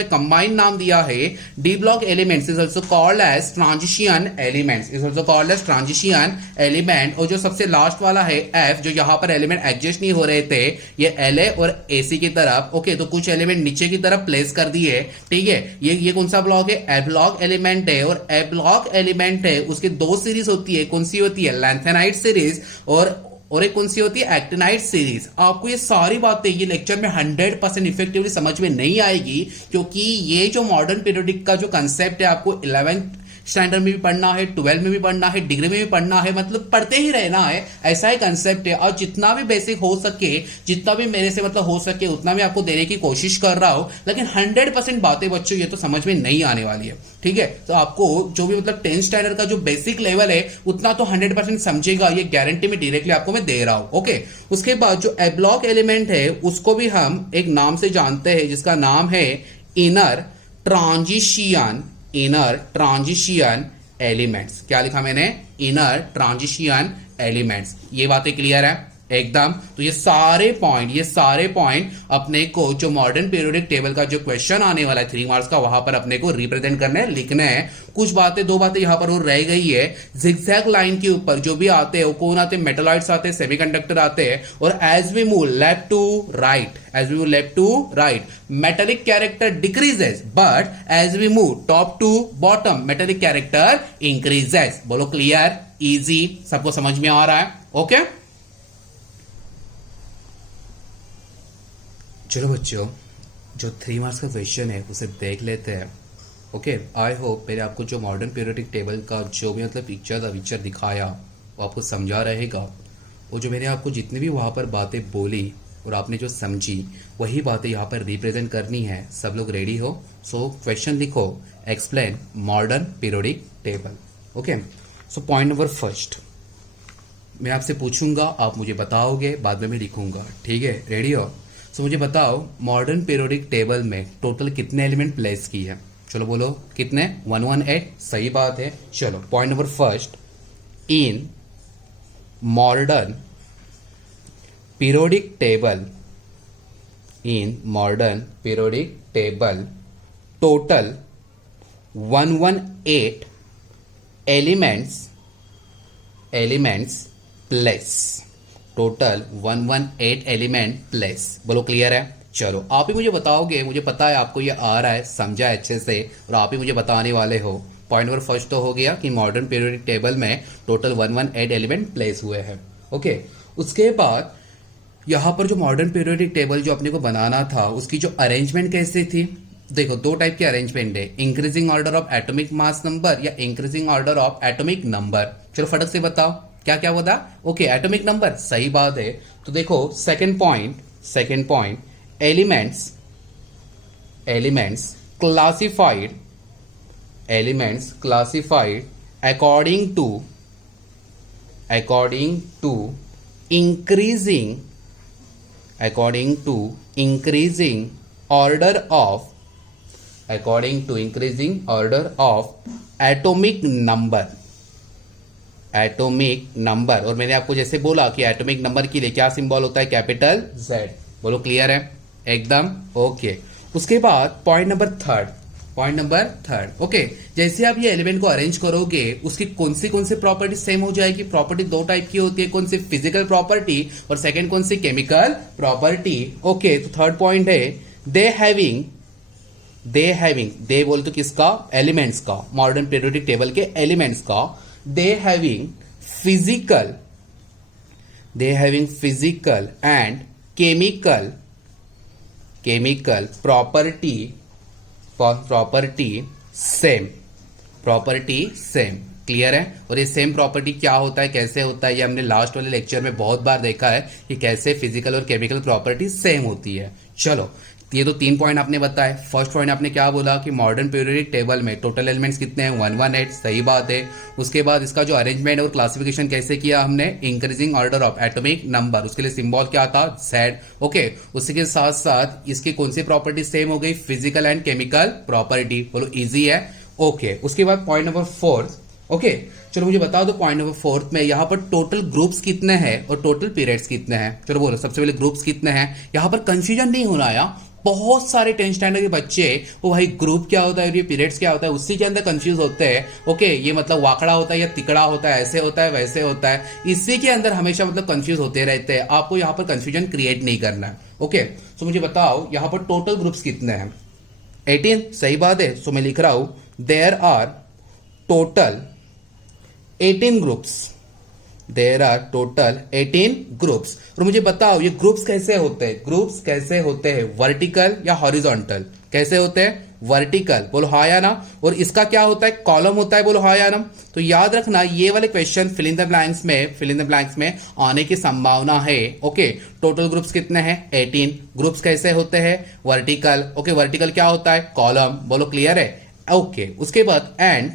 एक कंबाइंड नाम दिया है। D block elements is also called as transition elements, is also called as transition element. और जो सबसे लास्ट वाला है एफ, जो यहां पर एलिमेंट एडजस्ट नहीं हो रहे थे, ये एलए और एसी की तरफ ओके। तो कुछ एलिमेंट नीचे की तरफ प्लेस कर दिए, ठीक है। ये कौन सा ब्लॉक है, ए ब्लॉक एलिमेंट है। और ए ब्लॉक एलिमेंट है, उसकी 2 सीरीज होती है। कौन सी होती है, लैंथेनाइट सीरीज, और एक कौन सी होती है, एक्टिनाइट सीरीज। आपको ये सारी बातें ये लेक्चर में 100% इफेक्टिवली समझ में नहीं आएगी, क्योंकि ये जो मॉडर्न पीरियोडिक का जो कंसेप्ट है, आपको 11th स्टैंडर्ड में भी पढ़ना है, 12 में भी पढ़ना है, डिग्री में भी पढ़ना है, मतलब पढ़ते ही रहना है, ऐसा ही कंसेप्ट है। और जितना भी बेसिक हो सके, जितना भी मेरे से मतलब हो सके, उतना मैं आपको देने की कोशिश कर रहा हूं। लेकिन 100% बातें बच्चों ये तो समझ में नहीं आने वाली है, ठीक है। तो आपको जो भी मतलब 10th स्टैंडर्ड का जो बेसिक लेवल है, उतना तो 100% समझेगा, ये गारंटी में डायरेक्टली आपको मैं दे रहा हूं ओके। उसके बाद जो ए ब्लॉक एलिमेंट है, उसको भी हम एक नाम से जानते हैं, जिसका नाम है इनर ट्रांजिशन एलिमेंट्स। क्या लिखा मैंने, इनर ट्रांजिशन एलिमेंट्स। ये बातें क्लियर है एकदम। तो ये सारे पॉइंट अपने को जो मॉडर्न पीरियोडिक टेबल का जो क्वेश्चन आने वाला है 3 मार्क्स का, वहां पर अपने को रिप्रेजेंट करना है, लिखना है। कुछ बातें, 2 बातें यहां पर और रह गई है। जिगजैग लाइन के ऊपर जो भी आते हैं, वो कौन आते हैं, मेटलॉइड्स आते हैं, सेमीकंडक्टर आते हैं। और as we move left to right, metallic character decreases, but as we move top to bottom, metallic character increases. बोलो क्लियर, इजी, सबको समझ में आ रहा है ओके। चलो बच्चों, जो 3 मार्क्स का क्वेश्चन है उसे देख लेते हैं ओके। आई होप मेरे आपको जो मॉडर्न पीरियोडिक टेबल का जो भी मतलब पिक्चर दिखाया, वो आपको समझा रहेगा। और जो मैंने आपको जितनी भी वहाँ पर बातें बोली और आपने जो समझी, वही बातें यहाँ पर रिप्रेजेंट करनी है। सब लोग रेडी हो? सो क्वेश्चन लिखो, explain modern periodic table okay. So point number first मैं आपसे पूछूंगा, आप मुझे बताओगे, बाद में मैं लिखूंगा, ठीक है। रेडी हो? सो मुझे बताओ, मॉडर्न पीरियोडिक टेबल में टोटल कितने एलिमेंट प्लेस की है? चलो बोलो कितने, 118। सही बात है। चलो पॉइंट नंबर फर्स्ट, इन modern periodic table total 118 elements place, total 118 element place. बोलो क्लियर है? चलो आप ही मुझे बताओगे, मुझे पता है आपको ये आ रहा है, समझा है अच्छे से, और आप ही मुझे बताने वाले हो। पॉइंट नंबर फर्स्ट तो हो गया कि मॉडर्न पीरियोडिक टेबल में टोटल 118 एलिमेंट प्लेस हुए हैं। ओके, उसके बाद यहाँ पर जो मॉडर्न पीरियोडिक टेबल जो अपने को बनाना था उसकी जो अरेंजमेंट कैसे थी, देखो दो टाइप की अरेंजमेंट है, increasing order of atomic mass number या increasing order of atomic number. चलो फटक से बताओ क्या क्या होता। ओके, एटॉमिक नंबर सही बात है। तो देखो second point elements classified according to increasing order of atomic number। और मैंने आपको जैसे बोला कि एटॉमिक नंबर के लिए क्या सिंबल होता है, कैपिटल Z। बोलो क्लियर है एकदम। ओके, उसके बाद पॉइंट नंबर थर्ड। ओके, जैसे आप ये एलिमेंट को अरेंज करोगे उसकी कौन सी प्रॉपर्टी सेम हो जाएगी। प्रॉपर्टी दो टाइप की होती है, कौन सी फिजिकल प्रॉपर्टी और सेकंड कौन सी केमिकल प्रॉपर्टी। ओके, तो थर्ड पॉइंट है दे हैविंग दे बोल तो किसका, एलिमेंट्स का, मॉडर्न पीरियोडिक टेबल के एलिमेंट्स का। They having physical and chemical property same. Clear है। और ये सेम प्रॉपर्टी क्या होता है, कैसे होता है, ये हमने लास्ट वाले लेक्चर में बहुत बार देखा है कि कैसे फिजिकल और केमिकल प्रॉपर्टी सेम होती है। चलो, ये तो 3 पॉइंट आपने बताए। फर्स्ट पॉइंट आपने क्या बोला कि मॉडर्न पीरियोडिक टेबल में टोटल एलिमेंट्स कितने हैं, 118, सही बात है। उसके बाद इसका जो अरेंजमेंट और क्लासिफिकेशन कैसे किया हमने, increasing order of atomic number, उसके लिए सिंबल क्या था, Z। ओके, उसी के साथ साथ इसकी कौन सी प्रॉपर्टी सेम हो गई, फिजिकल एंड केमिकल प्रॉपर्टी। बोलो इजी है। ओके, उसके बाद पॉइंट नंबर 4। ओके, चलो मुझे बताओ दो पॉइंट नंबर 4 में यहाँ पर टोटल ग्रुप्स कितने हैं और टोटल पीरियड्स कितने हैं। चलो बोलो सबसे पहले ग्रुप्स कितने हैं। यहाँ पर कंफ्यूजन नहीं होना आया, बहुत सारे 10th स्टैंडर्ड के बच्चे वो भाई ग्रुप क्या होता है और ये पीरियड्स क्या होता है उसी के अंदर कंफ्यूज होते हैं। ओके, ये मतलब वाकड़ा होता है या तिकड़ा होता है, ऐसे होता है वैसे होता है, इसी के अंदर हमेशा मतलब कंफ्यूज होते रहते हैं। आपको यहाँ पर कंफ्यूजन क्रिएट नहीं करना है। ओके, सो मुझे बताओ यहाँ पर टोटल ग्रुप्स कितने हैं, 18, सही बात है। सो मैं लिख रहा हूं देयर आर टोटल 18 ग्रुप्स। और मुझे बताओ ये ग्रुप्स कैसे होते हैं, वर्टिकल या हॉरिजॉन्टल, कैसे होते हैं, वर्टिकल, बोलो हाँ या ना। और इसका क्या होता है, कॉलम होता है, बोलो हाँ या ना। तो याद रखना ये वाले question fill in the blanks में आने की संभावना है। ओके, टोटल ग्रुप्स कितने हैं, 18। ग्रुप्स कैसे होते हैं, वर्टिकल। ओके, वर्टिकल क्या होता है, कॉलम, बोलो क्लियर है। ओके, उसके बाद एंड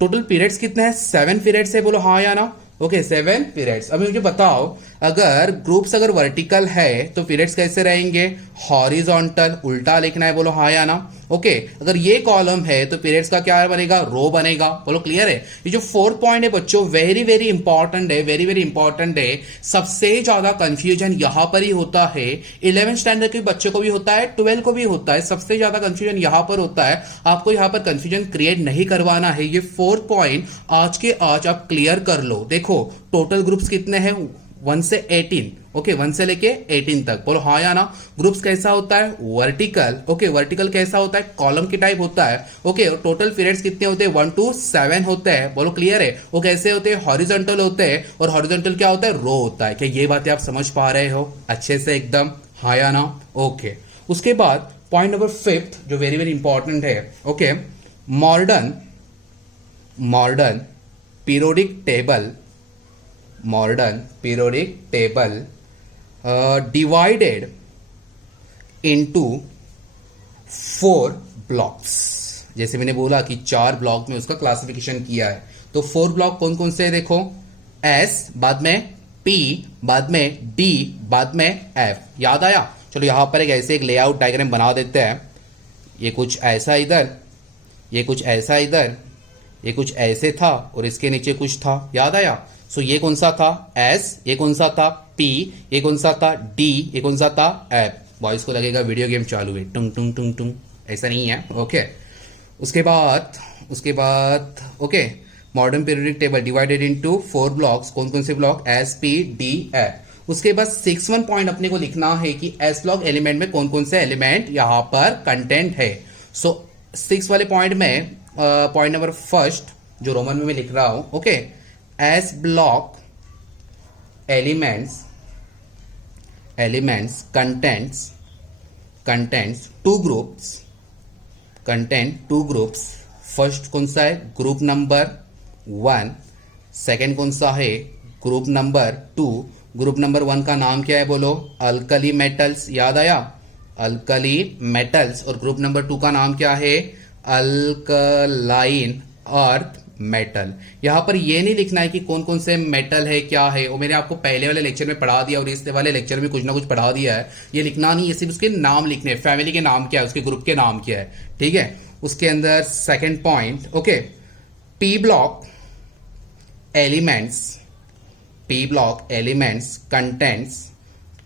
टोटल पीरियड्स कितने हैं, 7 पीरियड्स है, बोलो हाँ या ना। Okay, 7 periods. अब मुझे बताओ अगर ग्रुप्स अगर वर्टिकल है तो पीरियड्स कैसे रहेंगे, हॉरिजॉन्टल, उल्टा लिखना है, बोलो हाँ या ना। ओके, अगर ये कॉलम है तो पीरियड्स का क्या बनेगा, रो बनेगा, बोलो क्लियर है। ये जो 4th पॉइंट है बच्चों वेरी वेरी इंपॉर्टेंट है, सबसे ज्यादा कंफ्यूजन यहां पर ही होता है। 11th स्टैंडर्ड के बच्चों को भी होता है, 12 को भी होता है, सबसे ज्यादा कंफ्यूजन यहां पर होता है। आपको यहां पर कंफ्यूजन क्रिएट नहीं करवाना है। ये 4th पॉइंट आज के आज आप क्लियर कर लो। देखो टोटल ग्रुप्स कितने हैं, 1 से 18। ओके, 1 से लेके 18 तक, बोलो हाँ या ना। ग्रुप्स कैसा होता है, वर्टिकल। ओके, वर्टिकल कैसा होता है, कॉलम की टाइप होता है। ओके, और टोटल पीरियड्स कितने होते हैं, 1 to 7 होते हैं, बोलो क्लियर है। वो कैसे होते हैं, हॉरिजॉन्टल होते हैं। और हॉरिजॉन्टल क्या होता है, रो होता है। क्या ये बातें आप समझ पा रहे हो अच्छे से एकदम, हाँ या ना। ओके, उसके बाद पॉइंट नंबर 5 जो वेरी वेरी इंपॉर्टेंट है। Okay, modern periodic table divided into 4 blocks. जैसे मैंने बोला कि 4 ब्लॉक में उसका क्लासिफिकेशन किया है। तो 4 ब्लॉक कौन कौन से है, देखो S, बाद में P, बाद में D, बाद में F। याद आया। चलो यहां पर एक लेआउट डायग्राम बना देते हैं। ये कुछ ऐसा इधर, ये कुछ ऐसा इधर, ये कुछ ऐसे था और इसके नीचे कुछ था, याद आया। सो ये कौन सा था, S, ये कौन सा था, P, ये कौन सा था, D, ये कौन सा था, F। बॉयज को लगेगा वीडियो गेम चालू है, टुंग टुंग टुंग टुंग, ऐसा नहीं है। ओके, उसके बाद okay, modern periodic table divided into 4 blocks. कौन कौन से block, S, P, D, F। उसके बाद 6th पॉइंट अपने को लिखना है कि S ब्लॉक एलिमेंट में कौन कौन से एलिमेंट यहां पर कंटेंट है। सो 6 वाले पॉइंट में पॉइंट नंबर 1 जो रोमन में मैं लिख रहा हूं। Okay, S block elements contents two groups content two groups. First कौन सा है? Group number 1। सेकंड कौन सा है? Group number 2। ग्रुप नंबर 1 का नाम क्या है बोलो? Alkali metals. याद आया? Alkali metals. और ग्रुप नंबर 2 का नाम क्या है? Alkaline earth metal. यहां पर ये नहीं लिखना है कि कौन कौन से मेटल है, क्या है, वो मैंने आपको पहले वाले लेक्चर में पढ़ा दिया और इस वाले लेक्चर में कुछ ना कुछ पढ़ा दिया है। ये लिखना नहीं है, सिर्फ उसके नाम लिखने हैं, फैमिली के नाम क्या है, उसके ग्रुप के नाम क्या है, ठीक है। उसके अंदर second point, okay, P block elements contents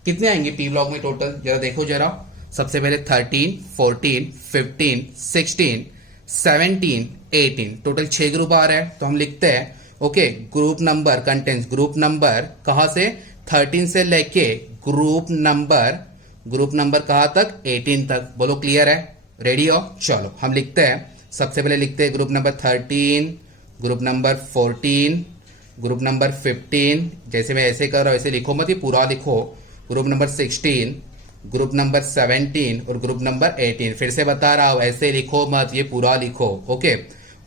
कितने आएंगे पी ब्लॉक में टोटल? जरा देखो जरा। सबसे पहले 13, 14, 15, 16, 17, 18, टोटल 6 ग्रुप आ रहा है। तो हम लिखते हैं, okay, group number contents, group number कहां से? 13 से लेके ग्रुप नंबर कहां तक? 18 तक। बोलो क्लियर है? रेडी हो? चलो हम लिखते हैं। सबसे पहले लिखते हैं group number 13, group number 14, group number 15। जैसे मैं ऐसे कर रहा हूं ऐसे लिखो मत, ये पूरा लिखो। ग्रुप नंबर 16, ग्रुप नंबर 17 और ग्रुप नंबर 18। फिर से बता रहा हूं, ऐसे लिखो मत, ये पूरा लिखो, ओके।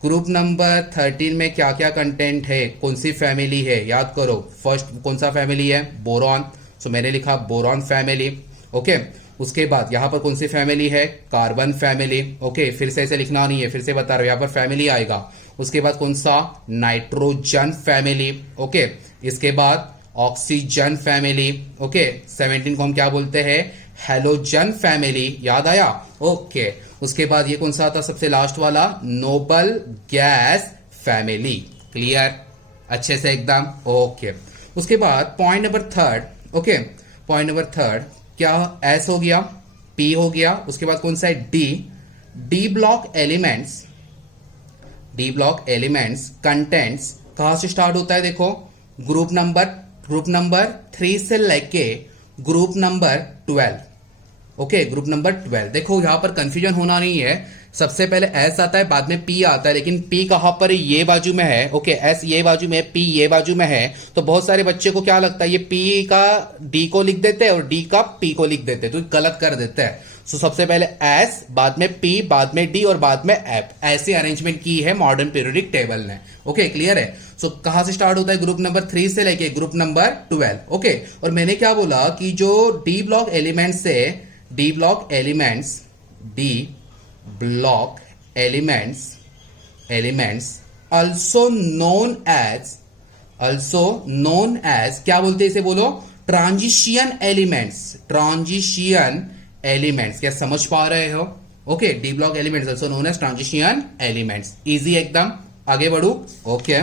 ग्रुप नंबर 13 में क्या क्या कंटेंट है, कौन सी फैमिली है, याद करो। फर्स्ट कौन सा फैमिली है? बोरॉन। सो मैंने लिखा बोरॉन फैमिली, ओके। उसके बाद यहां पर कौन सी फैमिली है? Carbon family, okay. फिर से ऐसे लिखना नहीं है, फिर से बता रहा हूं, यहां पर फैमिली आएगा। उसके बाद कौन सा? Nitrogen family, okay. इसके बाद ऑक्सीजन फैमिली, ओके। 17 को हम क्या बोलते हैं? Halogen family. याद आया? ओके। उसके बाद ये कौन सा था सबसे लास्ट वाला? Noble gas family. क्लियर? अच्छे से एकदम, ओके। उसके बाद point number 3, okay, point number 3 क्या? एस हो गया, पी हो गया। उसके बाद कौन सा है? डी ब्लॉक एलिमेंट्स कंटेंट्स कहां से स्टार्ट होता है? देखो, ग्रुप नंबर 3 से लेके group number 12, okay, group number 12। देखो यहां पर कंफ्यूजन होना नहीं है। सबसे पहले एस आता है, बाद में पी आता है, लेकिन पी कहां पर? ये बाजू में है, ओके। एस ये बाजू में, पी ये बाजू में है। तो बहुत सारे बच्चे को क्या लगता है, ये पी का डी को लिख देते हैं और डी का पी को लिख देते हैं, तो गलत कर देते हैं। सो सबसे पहले एस, बाद में पी, बाद में डी और बाद में एफ। ऐसे अरेंजमेंट की है मॉडर्न पीरियोडिक टेबल ने, ओके। क्लियर है? सो कहां से स्टार्ट होता है? ग्रुप नंबर 3 से लेके ग्रुप नंबर 12, ओके। और मैंने क्या बोला कि जो D block elements also known as क्या बोलते हैं इसे? बोलो, ट्रांजिशन एलिमेंट्स। क्या समझ पा रहे हो? Okay, D block elements also known as transition elements. Easy एकदम। आगे बढ़ू, ओके।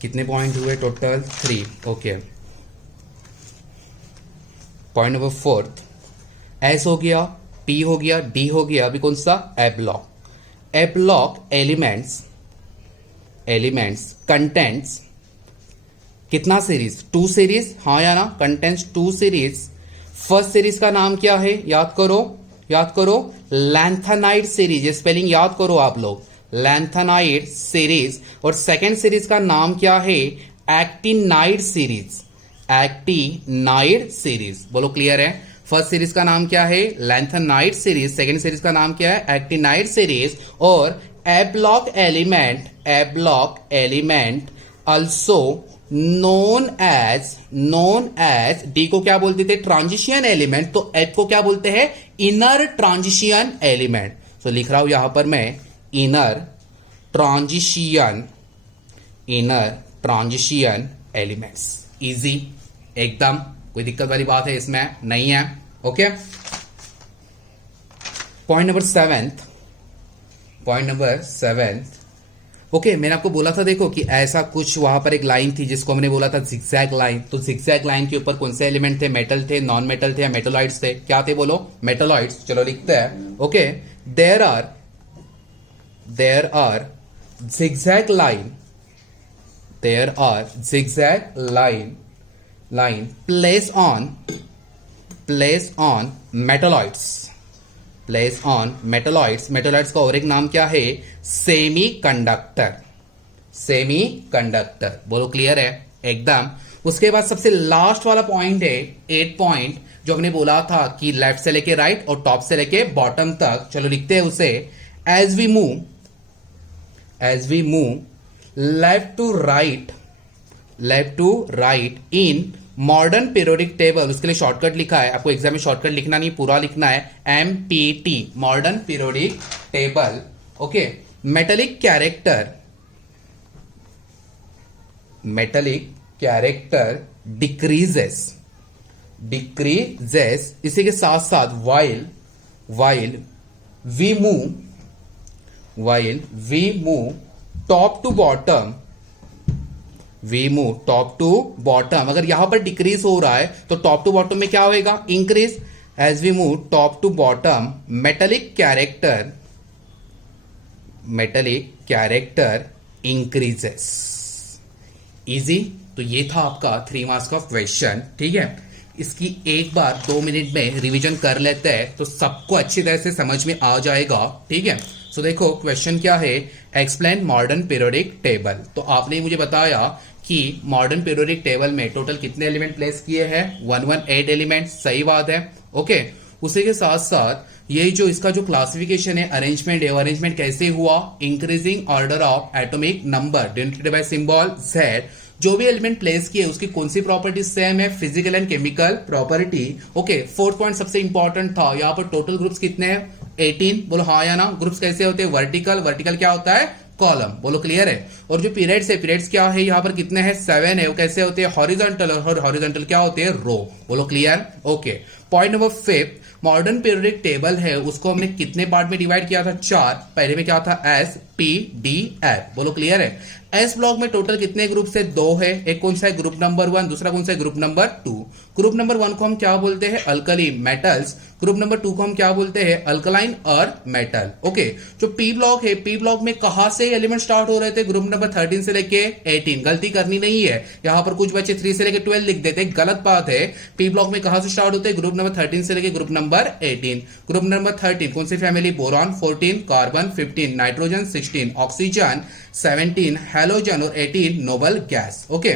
कितने पॉइंट हुए total? 3, okay. Point number 4, S हो गया, पी हो गया, डी हो गया। अभी कौन सा? ए ब्लॉक एलिमेंट्स कंटेंट्स कितना सीरीज? 2 सीरीज, हाँ या ना? Contents 2 series. फर्स्ट सीरीज का नाम क्या है? याद करो, लैंथेनाइड सीरीज। स्पेलिंग याद करो आप लोग, लैंथेनाइड सीरीज। और सेकेंड सीरीज का नाम क्या है? Actinide series. बोलो क्लियर है? फर्स्ट सीरीज का नाम क्या है? Lanthanide series. सेकेंड सीरीज का नाम क्या है? Actinide series. और A block element also known as D को क्या बोलते थे? Transition element. तो एफ को क्या बोलते हैं? Inner transition element. तो लिख रहा हूं यहां पर मैं, इनर ट्रांजिशन एलिमेंट्स। इजी एकदम, कोई दिक्कत वाली बात है इसमें? नहीं है, ओके। Point number 7, okay. मैंने आपको बोला था, देखो, कि ऐसा कुछ वहां पर एक लाइन थी जिसको हमने बोला था जिगजैग लाइन। तो जिगजैग लाइन के ऊपर कौन से एलिमेंट थे? मेटल थे, नॉन मेटल थे या मेटोलॉइड्स थे? क्या थे बोलो? मेटोलॉइड्स। चलो लिखते हैं, okay. There are zigzag line placed on metalloids place on metalloids, metalloids का और एक नाम क्या है, सेमी कंडक्टर, सेमी कंडक्टर। बोलो क्लियर है एकदम। उसके बाद सबसे लास्ट वाला पॉइंट है 8 पॉइंट, जो हमने बोला था कि लेफ्ट से लेके राइट और टॉप से लेके बॉटम तक। चलो लिखते हैं उसे, as we move left to right in modern periodic table. उसके लिए शॉर्टकट लिखा है, आपको एग्जाम में शॉर्टकट लिखना नहीं, पूरा लिखना है, MPT, modern periodic table. Okay, metallic character decreases. इसी के साथ साथ while we move top to bottom, अगर यहां पर डिक्रीज हो रहा है तो टॉप टू बॉटम में क्या होएगा, increase. As we move top to bottom metallic character increases. Easy. तो ये था आपका 3 मार्क्स का क्वेश्चन, ठीक है। इसकी एक बार 2 मिनट में रिवीजन कर लेते हैं तो सबको अच्छी तरह से समझ में आ जाएगा, ठीक है। सो देखो क्वेश्चन क्या है, एक्सप्लेन मॉडर्न पीरियोडिक टेबल। तो आपने मुझे बताया कि मॉडर्न पीरियोडिक टेबल में टोटल कितने एलिमेंट प्लेस किए हैं, 118 एलिमेंट, सही बात है, ओके। उसी के साथ साथ ये जो इसका जो क्लासिफिकेशन है, अरेंजमेंट है, अरेंजमेंट कैसे हुआ, increasing order of atomic number denoted by symbol Z। जो भी एलिमेंट प्लेस किए उसकी कौन सी प्रॉपर्टी सेम है, physical and chemical property, okay. 4th point सबसे इंपॉर्टेंट था, यहाँ पर टोटल ग्रुप्स कितने हैं, 18। बोलो हाँ या ना। ग्रुप्स कैसे होते हैं, वर्टिकल क्या होता है, कॉलम। बोलो क्लियर है। और जो पीरियड्स है, पीरियड्स क्या है, यहाँ पर कितने हैं, 7 है। वो कैसे होते हैं, हॉरिजॉन्टल, और हॉरिजॉन्टल क्या होते हैं, रो। बोलो clear, okay. Point number 5, modern periodic table है उसको हमने कितने पार्ट में डिवाइड किया था, 4। पहले में क्या था, S P D F। बोलो क्लियर है। एस ब्लॉक में टोटल कितने ग्रुप है, 2 है। एक कौन सा है, ग्रुप नंबर 1, दूसरा कौन सा है, ग्रुप नंबर 2। ग्रुप नंबर 1 को हम क्या बोलते हैं, अल्कली मेटल्स। ग्रुप नंबर 2 को हम क्या बोलते हैं, अल्कलाइन अर्थ मेटल, ओके। जो पी ब्लॉक है, पी ब्लॉक में कहां से एलिमेंट स्टार्ट हो रहे थे, ग्रुप नंबर 13 से लेके 18। गलती करनी नहीं है, यहां पर कुछ बच्चे 3 से लेके 12 लिख देते, गलत बात है। पी ब्लॉक में कहां से स्टार्ट होते हैं, ग्रुप नंबर 13 से लेके ग्रुप नंबर 18। ग्रुप नंबर 13 कौन सी family, boron 14, carbon 15, nitrogen 16, oxygen 17, halogen और 18 नोबल गैस, ओके।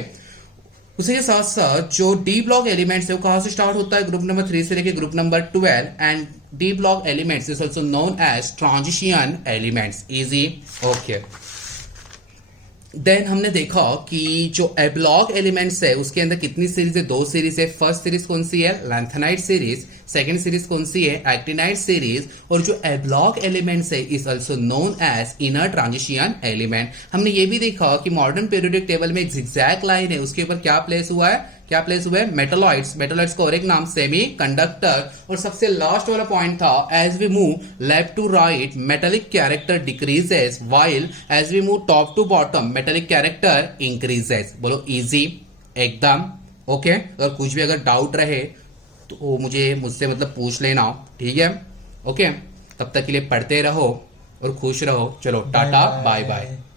उसी के साथ साथ जो डी ब्लॉक एलिमेंट्स है वो कहां से स्टार्ट होता है, ग्रुप नंबर 3 से लेके group number 12। And D block elements is also known as transition elements. Easy, okay. Then हमने देखा कि जो एब्लॉक एलिमेंट्स है उसके अंदर कितनी सीरीज है, 2 सीरीज है। फर्स्ट सीरीज कौन सी है, लैंथेनाइड सीरीज। सेकंड सीरीज कौन सी है, एक्टिनाइड सीरीज। और जो एब्लॉक एलिमेंट्स है is also known as inner transition element. हमने ये भी देखा कि मॉडर्न पीरियोडिक टेबल में एक जिगजैग लाइन है, उसके ऊपर क्या प्लेस हुआ है, मेटलॉइड्स। मेटलॉइड्स का और एक नाम सेमी कंडक्टर। और सबसे लास्ट वाला पॉइंट था, as we move left to right metallic character decreases, while as we move top to bottom metallic character increases. बोलो इजी एकदम, ओके। अगर कुछ भी अगर डाउट रहे तो मुझसे मतलब पूछ लेना, ठीक है, ओके। तब तक के लिए पढ़ते रहो और खुश रहो। चलो टाटा, बाय बाय।